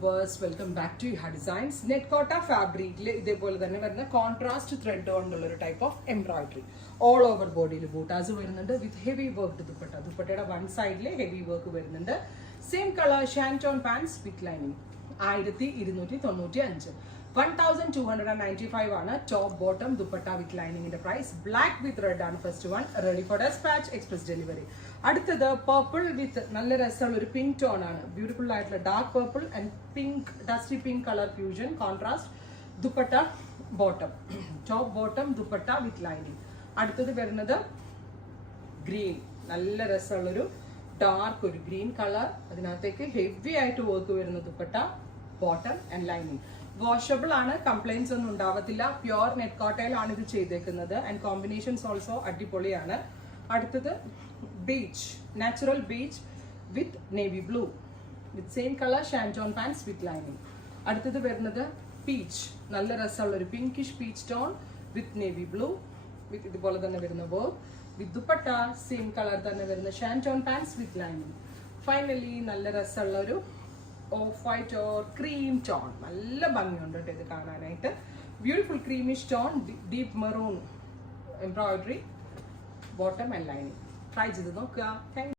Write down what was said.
viewers, welcome back to Iha Designs. Netcotta fabric ഇതേപോലെ തന്നെ വരുന്ന കോൺട്രാസ്റ്റ് ത്രെഡ് കൊണ്ടുള്ള ഒരു type of embroidery all over ബോഡിയിൽ ബൂട്ടാസ് വരുന്നുണ്ട് വിത്ത് ഹെവി വർക്ക് ദുപ്പട്ട. ദുപ്പട്ടയുടെ വൺ സൈഡിൽ ഹെവി വർക്ക് വരുന്നുണ്ട്. Same colour shantoon pants with lining 1295 1295 ആണ് ടോപ്പ് ബോട്ടം ദുപ്പട്ട വിത്ത് ലൈനിങ്ങിന്റെ പ്രൈസ്. ബ്ലാക്ക് വിത്ത് റെഡ് ആണ് first one. Ready for dispatch, express delivery. അടുത്തത് പർപ്പിൾ വിത്ത് നല്ല രസമുള്ള ഒരു പിങ്ക് ടോൺ ആണ്. ബ്യൂട്ടിഫുൾ ആയിട്ടുള്ള dark purple and pink, dusty pink colour fusion contrast dupatta bottom, top bottom dupatta with lining. അടുത്തത് വരുന്നത് ഗ്രീൻ, നല്ല രസമുള്ളൊരു ഡാർക്ക് ഒരു ഗ്രീൻ കളർ. അതിനകത്തേക്ക് ഹെവി ആയിട്ട് വർക്ക് വരുന്ന dupatta bottom and lining. Washable ആണ്, കംപ്ലൈൻസ് ഒന്നും ഉണ്ടാവത്തില്ല. പ്യുവർ നെറ്റ് കോട്ടയിലാണ് ഇത് ചെയ്തേക്കുന്നത് ആൻഡ് കോമ്പിനേഷൻസ് ഓൾസോ അടിപൊളിയാണ്. അടുത്തത് beige, natural beige with navy blue with same colour shantoon pants with lining. അടുത്തത് വരുന്നത് പീച്ച്, നല്ല രസമുള്ള ഒരു pinkish peach tone with navy blue with ഇതുപോലെ തന്നെ വരുന്ന work with dupatta same colour തന്നെ വരുന്ന shantoon pants with lining. Finally നല്ല രസമുള്ള ഒരു off white or cream tone, നല്ല ഭംഗിയുണ്ട് കേട്ടോ ഇത് കാണാനായിട്ട്. Beautiful creamish tone, deep maroon embroidery bottom and lining. Try ചെയ്ത് നോക്കുക. താങ്ക്